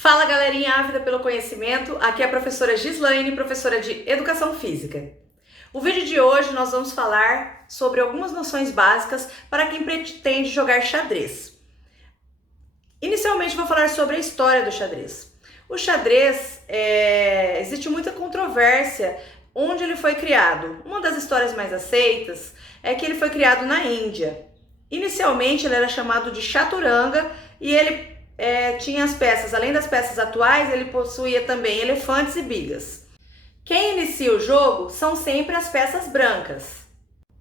Fala galerinha ávida pelo conhecimento, aqui é a professora Gislaine, professora de Educação Física. O vídeo de hoje nós vamos falar sobre algumas noções básicas para quem pretende jogar xadrez. Inicialmente vou falar sobre a história do xadrez. O xadrez, existe muita controvérsia onde ele foi criado. Uma das histórias mais aceitas é que ele foi criado na Índia. Inicialmente ele era chamado de chaturanga e ele tinha as peças, além das peças atuais, ele possuía também elefantes e bigas. Quem inicia o jogo são sempre as peças brancas.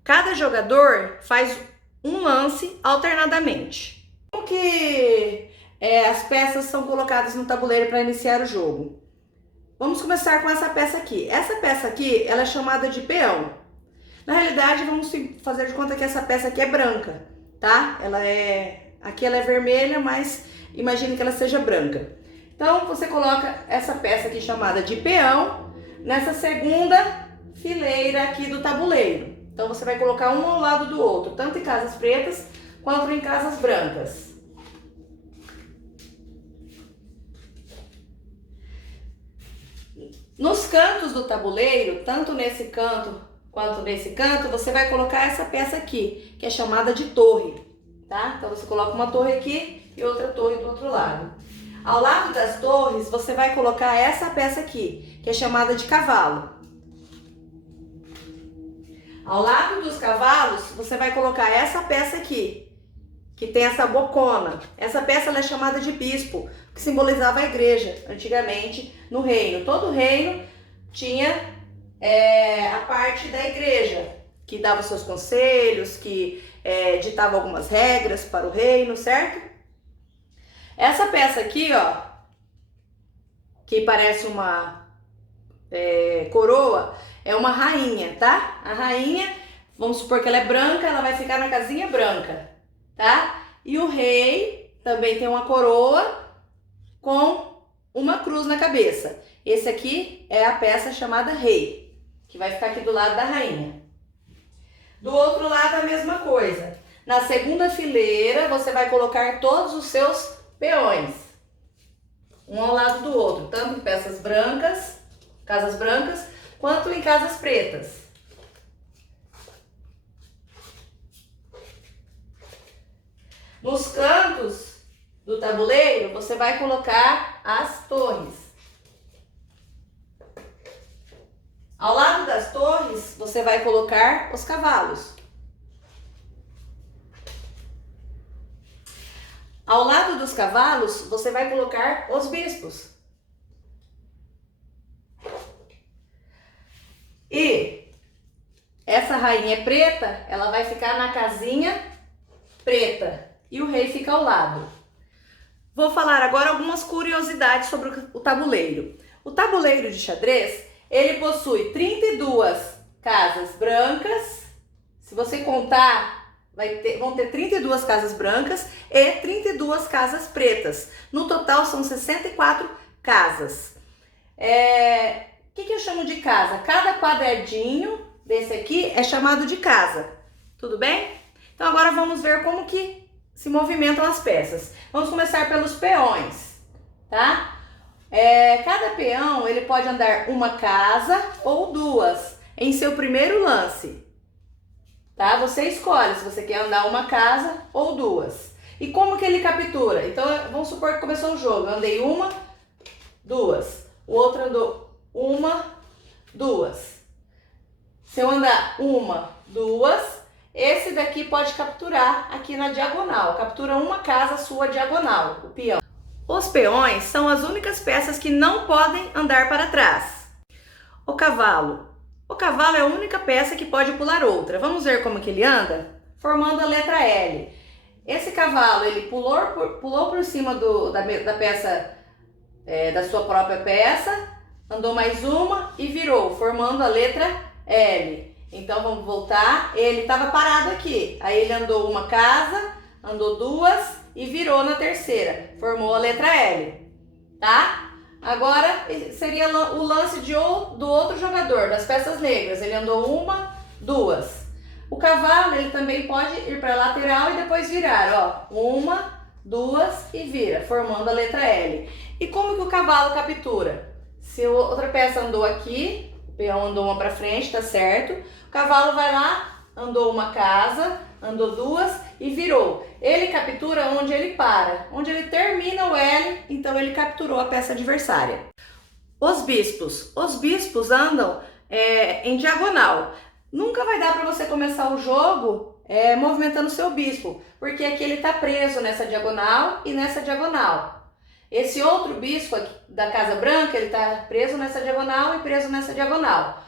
Cada jogador faz um lance alternadamente. Como que as peças são colocadas no tabuleiro para iniciar o jogo? Vamos começar com essa peça aqui. Essa peça aqui, ela é chamada de peão. Na realidade, vamos fazer de conta que essa peça aqui é branca, tá? Aqui ela é vermelha, mas imagine que ela seja branca. Então, você coloca essa peça aqui chamada de peão nessa segunda fileira aqui do tabuleiro. Então, você vai colocar um ao lado do outro, tanto em casas pretas quanto em casas brancas. Nos cantos do tabuleiro, tanto nesse canto quanto nesse canto, você vai colocar essa peça aqui, que é chamada de torre, tá? Então, você coloca uma torre aqui e outra torre do outro lado. Ao lado das torres, você vai colocar essa peça aqui, que é chamada de cavalo. Ao lado dos cavalos, você vai colocar essa peça aqui, que tem essa bocona. Essa peça ela é chamada de bispo, que simbolizava a igreja, antigamente, no reino. Todo reino tinha a parte da igreja, que dava seus conselhos, que ditava algumas regras para o reino, certo? Essa peça aqui, ó, que parece uma coroa, é uma rainha, tá? A rainha, vamos supor que ela é branca, ela vai ficar na casinha branca, tá? E o rei também tem uma coroa com uma cruz na cabeça. Esse aqui é a peça chamada rei, que vai ficar aqui do lado da rainha. Do outro lado a mesma coisa. Na segunda fileira você vai colocar todos os seus peões, um ao lado do outro, tanto em peças brancas, casas brancas, quanto em casas pretas. Nos cantos do tabuleiro você vai colocar as torres. Ao lado das torres, você vai colocar os cavalos. Ao lado dos cavalos, você vai colocar os bispos. E essa rainha preta, ela vai ficar na casinha preta e o rei fica ao lado. Vou falar agora algumas curiosidades sobre o tabuleiro. O tabuleiro de xadrez, ele possui 32 casas brancas. Se você contar, vão ter 32 casas brancas e 32 casas pretas. No total são 64 casas. O que eu chamo de casa? Cada quadradinho desse aqui é chamado de casa. Tudo bem? Então agora vamos ver como que se movimentam as peças. Vamos começar pelos peões, tá? Cada peão ele pode andar uma casa ou duas em seu primeiro lance, tá? Você escolhe se você quer andar uma casa ou duas. E como que ele captura? Então vamos supor que começou o jogo, eu andei uma, duas, o outro andou uma, duas. Se eu andar uma, duas, esse daqui pode capturar aqui na diagonal, captura uma casa sua diagonal, o peão. Os peões são as únicas peças que não podem andar para trás. O cavalo. O cavalo é a única peça que pode pular outra. Vamos ver como que ele anda? Formando a letra L. Esse cavalo, ele pulou por cima da peça, da sua própria peça, andou mais uma e virou, formando a letra L. Então vamos voltar. Ele estava parado aqui. Aí ele andou uma casa, andou duas e virou na terceira, formou a letra L, tá? Agora seria o lance do outro jogador, das peças negras. Ele andou uma, duas. O cavalo, ele também pode ir para a lateral e depois virar, ó. Uma, duas e vira, formando a letra L. E como que o cavalo captura? Se outra peça andou aqui, o peão andou uma para frente, tá certo? O cavalo vai lá, andou uma casa, andou duas e virou. Ele captura onde ele para, onde ele termina o L, então ele capturou a peça adversária. Os bispos andam em diagonal. Nunca vai dar para você começar o jogo movimentando o seu bispo, porque aqui ele está preso nessa diagonal e nessa diagonal. Esse outro bispo aqui, da Casa Branca, ele está preso nessa diagonal e preso nessa diagonal.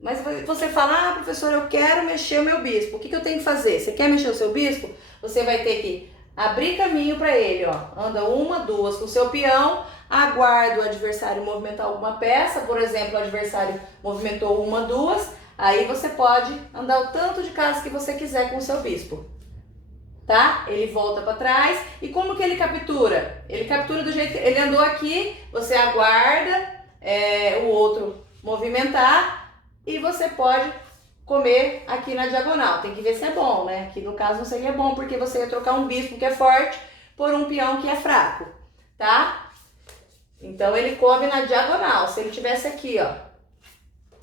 Mas você fala, professor, eu quero mexer o meu bispo. O que eu tenho que fazer? Você quer mexer o seu bispo? Você vai ter que abrir caminho para ele, ó. Anda uma, duas com o seu peão, aguarda o adversário movimentar alguma peça. Por exemplo, o adversário movimentou uma, duas. Aí você pode andar o tanto de casas que você quiser com o seu bispo. Tá? Ele volta para trás. E como que ele captura? Ele captura do jeito que ele andou aqui, você aguarda o outro movimentar e você pode comer aqui na diagonal. Tem que ver se é bom, né? Aqui no caso não seria bom, porque você ia trocar um bispo que é forte por um peão que é fraco, tá? Então ele come na diagonal. Se ele tivesse aqui, ó,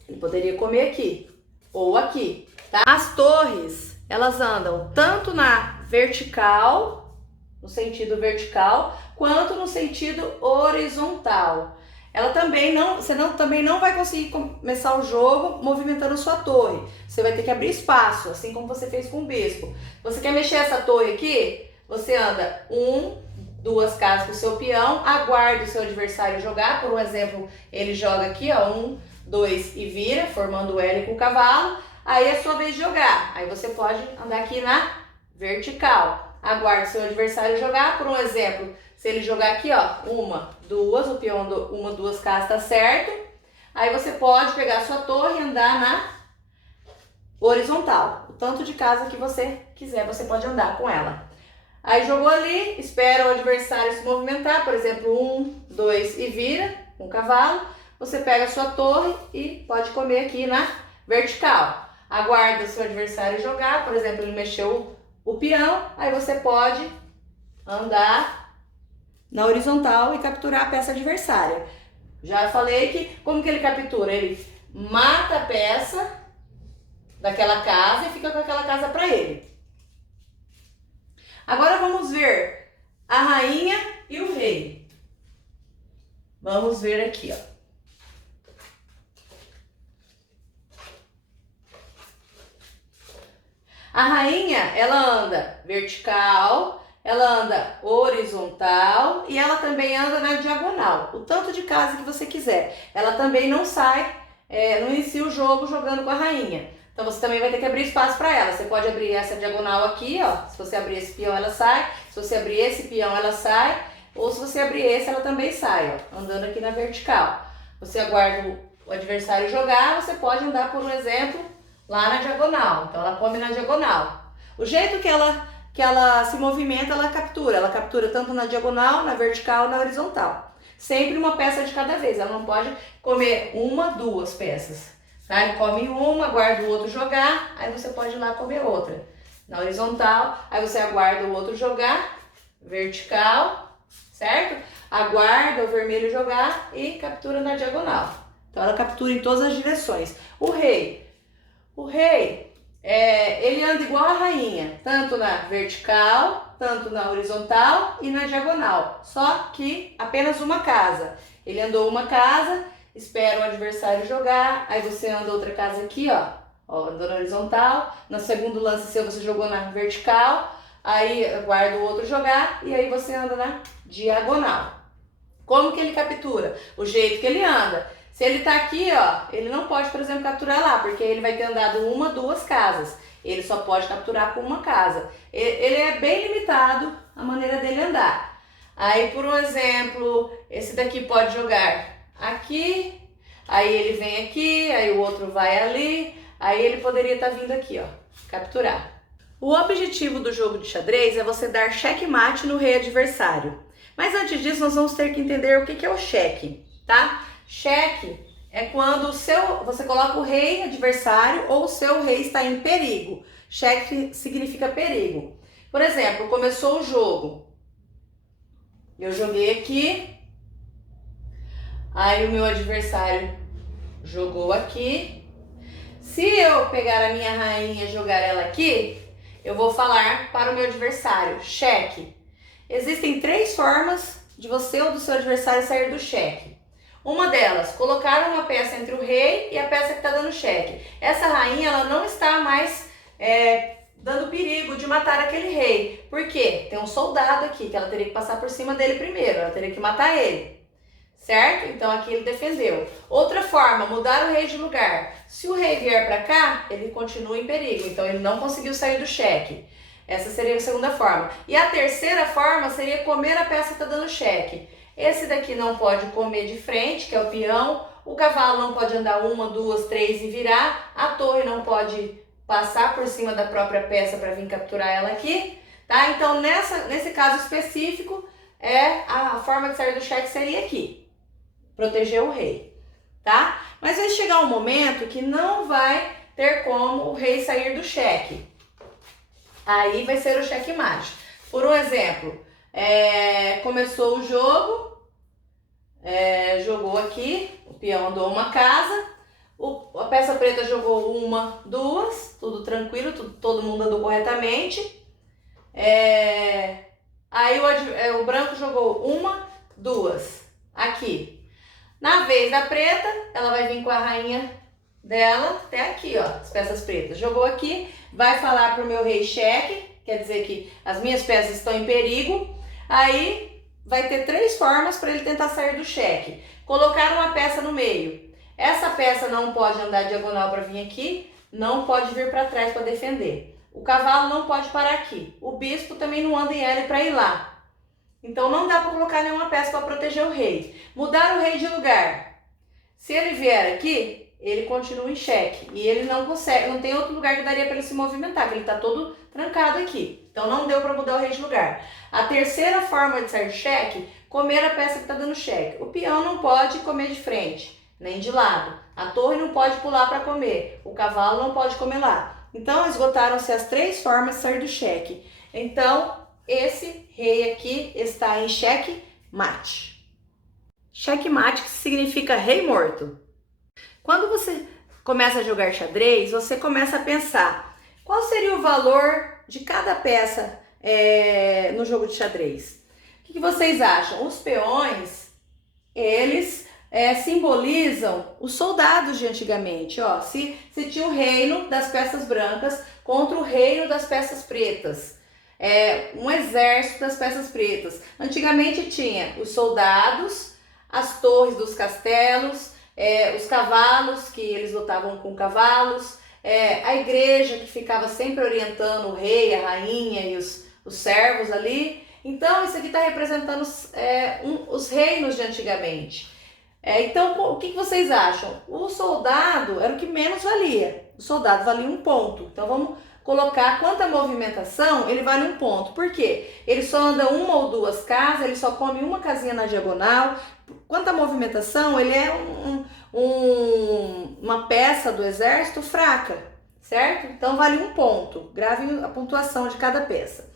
ele poderia comer aqui ou aqui, tá? As torres, elas andam tanto na vertical, no sentido vertical, quanto no sentido horizontal. Ela também também não vai conseguir começar o jogo movimentando sua torre. Você vai ter que abrir espaço, assim como você fez com o bispo. Você quer mexer essa torre aqui? Você anda duas casas com o seu peão, aguarda o seu adversário jogar. Por exemplo, ele joga aqui, ó, 1, 2 e vira, formando o L com o cavalo. Aí é a sua vez de jogar. Aí você pode andar aqui na vertical. Aguarda o seu adversário jogar. Por um exemplo, se ele jogar aqui, ó, 1, 2, o peão andou 1, 2 casas, tá certo? Aí você pode pegar a sua torre e andar na horizontal. O tanto de casa que você quiser, você pode andar com ela. Aí jogou ali, espera o adversário se movimentar, por exemplo, 1, 2 e vira com o cavalo. Você pega a sua torre e pode comer aqui na vertical. Aguarda o seu adversário jogar, por exemplo, ele mexeu o peão, aí você pode andar na horizontal e capturar a peça adversária. Já falei que como que ele captura? Ele mata a peça daquela casa e fica com aquela casa para ele. Agora vamos ver a rainha e o rei. Vamos ver aqui, ó. A rainha, ela anda vertical, ela anda horizontal e ela também anda na diagonal. O tanto de casa que você quiser. Ela também não sai, não inicia o jogo jogando com a rainha. Então você também vai ter que abrir espaço para ela. Você pode abrir essa diagonal aqui, ó. Se você abrir esse peão, ela sai. Se você abrir esse peão, ela sai. Ou se você abrir esse, ela também sai, ó, andando aqui na vertical. Você aguarda o adversário jogar, você pode andar, por um exemplo, lá na diagonal. Então ela come na diagonal. O jeito que ela se movimenta, ela captura. Ela captura tanto na diagonal, na vertical, na horizontal. Sempre uma peça de cada vez. Ela não pode comer 1, 2 peças. Tá? Ele come uma, aguarda o outro jogar, aí você pode ir lá comer outra. Na horizontal, aí você aguarda o outro jogar, vertical, certo? Aguarda o vermelho jogar e captura na diagonal. Então ela captura em todas as direções. O rei, ele anda igual a rainha, tanto na vertical, tanto na horizontal e na diagonal. Só que apenas uma casa. Ele andou uma casa, espera o adversário jogar, aí você anda outra casa aqui, ó, andou na horizontal. No segundo lance seu você jogou na vertical, aí aguarda o outro jogar e aí você anda na diagonal. Como que ele captura? O jeito que ele anda. Se ele tá aqui, ó, ele não pode, por exemplo, capturar lá, porque ele vai ter andado 1, 2 casas. Ele só pode capturar com uma casa. Ele é bem limitado a maneira dele andar. Aí, por um exemplo, esse daqui pode jogar aqui, aí ele vem aqui, aí o outro vai ali, aí ele poderia estar vindo aqui, ó, capturar. O objetivo do jogo de xadrez é você dar checkmate no rei adversário. Mas antes disso, nós vamos ter que entender o que é o cheque, tá? Cheque é quando você coloca o rei adversário ou o seu rei está em perigo. Cheque significa perigo. Por exemplo, começou o jogo. Eu joguei aqui, aí o meu adversário jogou aqui. Se eu pegar a minha rainha e jogar ela aqui, eu vou falar para o meu adversário, cheque. Existem 3 formas de você ou do seu adversário sair do cheque. Uma delas, colocar uma peça entre o rei e a peça que está dando cheque. Essa rainha ela não está mais dando perigo de matar aquele rei. Por quê? Tem um soldado aqui que ela teria que passar por cima dele primeiro, ela teria que matar ele. Certo? Então aqui ele defendeu. Outra forma, mudar o rei de lugar. Se o rei vier para cá, ele continua em perigo, então ele não conseguiu sair do cheque. Essa seria a segunda forma. E a terceira forma seria comer a peça que está dando cheque. Esse daqui não pode comer de frente, que é o peão. O cavalo não pode andar 1, 2, 3 e virar. A torre não pode passar por cima da própria peça para vir capturar ela aqui. Tá? Então nesse caso específico, a forma de sair do cheque seria aqui. Proteger o rei, tá? Mas vai chegar um momento que não vai ter como o rei sair do cheque. Aí vai ser o checkmate. Por um exemplo, começou o jogo, jogou aqui, o peão andou uma casa, a peça preta jogou 1, 2, tudo tranquilo, todo mundo andou corretamente. Aí o branco jogou 1, 2, aqui. Na vez da preta, ela vai vir com a rainha dela até aqui, ó, as peças pretas. Jogou aqui, vai falar pro meu rei cheque, quer dizer que as minhas peças estão em perigo. Aí vai ter 3 formas para ele tentar sair do cheque. Colocar uma peça no meio. Essa peça não pode andar diagonal para vir aqui, não pode vir para trás para defender. O cavalo não pode parar aqui. O bispo também não anda em L para ir lá. Então não dá para colocar nenhuma peça para proteger o rei. Mudar o rei de lugar. Se ele vier aqui, ele continua em cheque. E ele não consegue, não tem outro lugar que daria para ele se movimentar, porque ele está todo trancado aqui. Então não deu para mudar o rei de lugar. A terceira forma de sair de cheque, comer a peça que está dando cheque. O peão não pode comer de frente, nem de lado. A torre não pode pular para comer. O cavalo não pode comer lá. Então esgotaram-se as 3 formas de sair do cheque. Então esse rei aqui está em checkmate. Checkmate que significa rei morto. Quando você começa a jogar xadrez, você começa a pensar qual seria o valor de cada peça no jogo de xadrez. O que vocês acham? Os peões, eles simbolizam os soldados de antigamente. Ó, se tinha o reino das peças brancas contra o reino das peças pretas. Um exército das peças pretas. Antigamente tinha os soldados, as torres dos castelos, os cavalos, que eles lutavam com cavalos, a igreja que ficava sempre orientando o rei, a rainha e os servos ali. Então isso aqui está representando os reinos de antigamente. Então o que vocês acham? O soldado era o que menos valia. O soldado valia 1 ponto. Então vamos colocar quanta movimentação, ele vale 1 ponto. Por quê? Ele só anda 1 ou 2 casas, ele só come 1 casinha na diagonal. Quanta movimentação, ele é uma peça do exército fraca, certo? Então vale 1 ponto. Grave a pontuação de cada peça.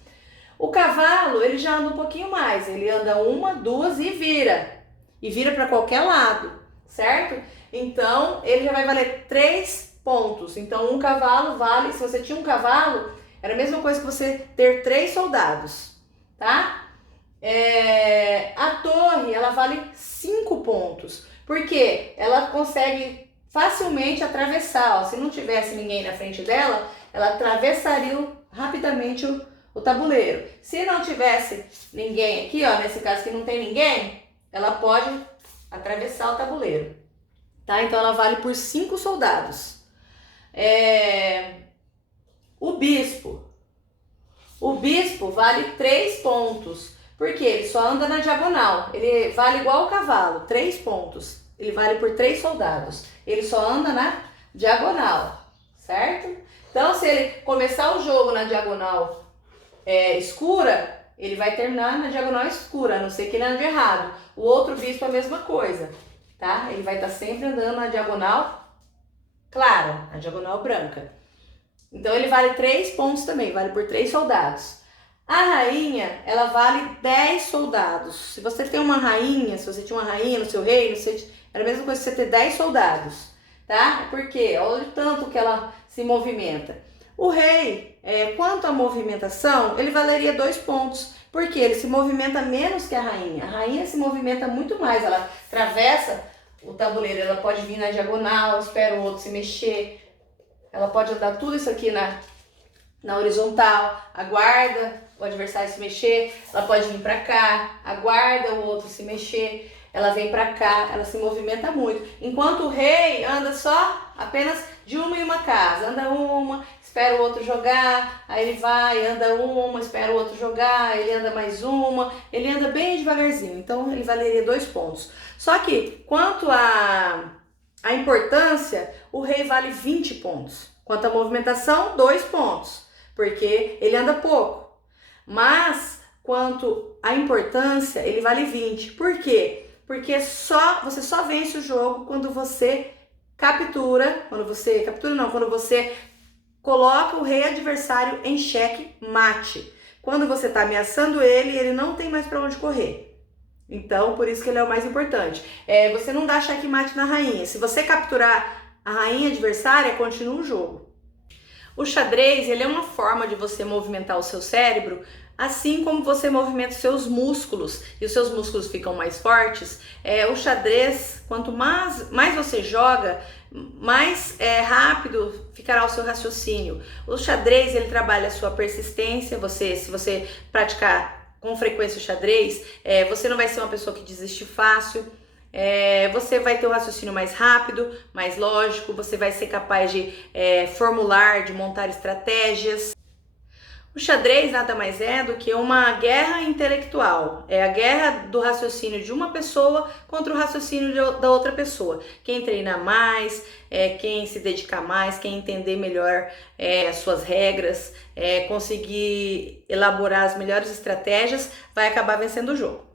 O cavalo, ele já anda um pouquinho mais. Ele anda 1, 2 e vira. E vira para qualquer lado, certo? Então ele já vai valer 3 pontos. Então um cavalo vale, se você tinha um cavalo, era a mesma coisa que você ter 3 soldados, tá? A torre, ela vale 5 pontos, porque ela consegue facilmente atravessar, ó, se não tivesse ninguém na frente dela, ela atravessaria rapidamente o tabuleiro. Se não tivesse ninguém aqui, ó, nesse caso que não tem ninguém, ela pode atravessar o tabuleiro, tá? Então ela vale por 5 soldados. O bispo vale 3 pontos, porque ele só anda na diagonal, ele vale igual ao cavalo, 3 pontos, ele vale por 3 soldados, ele só anda na diagonal, certo? Então se ele começar o jogo na diagonal escura, ele vai terminar na diagonal escura, a não ser que ele ande errado. O outro bispo é a mesma coisa, tá? Ele vai estar sempre andando na diagonal clara, a diagonal branca. Então ele vale 3 pontos também, vale por 3 soldados. A rainha, ela vale 10 soldados. Se você tem uma rainha, se você tinha uma rainha no seu reino, era a mesma coisa que você ter 10 soldados, tá? Por quê? Olha o tanto que ela se movimenta. O rei, quanto à movimentação, ele valeria 2 pontos, porque ele se movimenta menos que a rainha. A rainha se movimenta muito mais, ela atravessa o tabuleiro, ela pode vir na diagonal, espera o outro se mexer, ela pode andar tudo isso aqui na horizontal, aguarda o adversário se mexer, ela pode vir pra cá, aguarda o outro se mexer, ela vem pra cá, ela se movimenta muito. Enquanto o rei anda só apenas de uma em uma casa, anda uma, espera o outro jogar, aí ele vai, anda uma, espera o outro jogar, ele anda mais uma, ele anda bem devagarzinho, então ele valeria 2 pontos. Só que quanto à importância, o rei vale 20 pontos. Quanto à movimentação, 2 pontos, porque ele anda pouco. Mas, quanto à importância, ele vale 20. Por quê? Porque você só vence o jogo quando você quando você coloca o rei adversário em xeque mate. Quando você está ameaçando ele não tem mais para onde correr. Então, por isso que ele é o mais importante. Você não dá xeque mate na rainha. Se você capturar a rainha adversária, continua o jogo. O xadrez, ele é uma forma de você movimentar o seu cérebro, assim como você movimenta os seus músculos e os seus músculos ficam mais fortes. O xadrez, quanto mais você joga, mais rápido ficará o seu raciocínio. O xadrez, ele trabalha a sua persistência. Se você praticar com frequência o xadrez, você não vai ser uma pessoa que desiste fácil. Você vai ter um raciocínio mais rápido, mais lógico, você vai ser capaz de formular, de montar estratégias. O xadrez nada mais é do que uma guerra intelectual, é a guerra do raciocínio de uma pessoa contra o raciocínio da outra pessoa. Quem treina mais, quem se dedicar mais, quem entender melhor as suas regras, conseguir elaborar as melhores estratégias, vai acabar vencendo o jogo.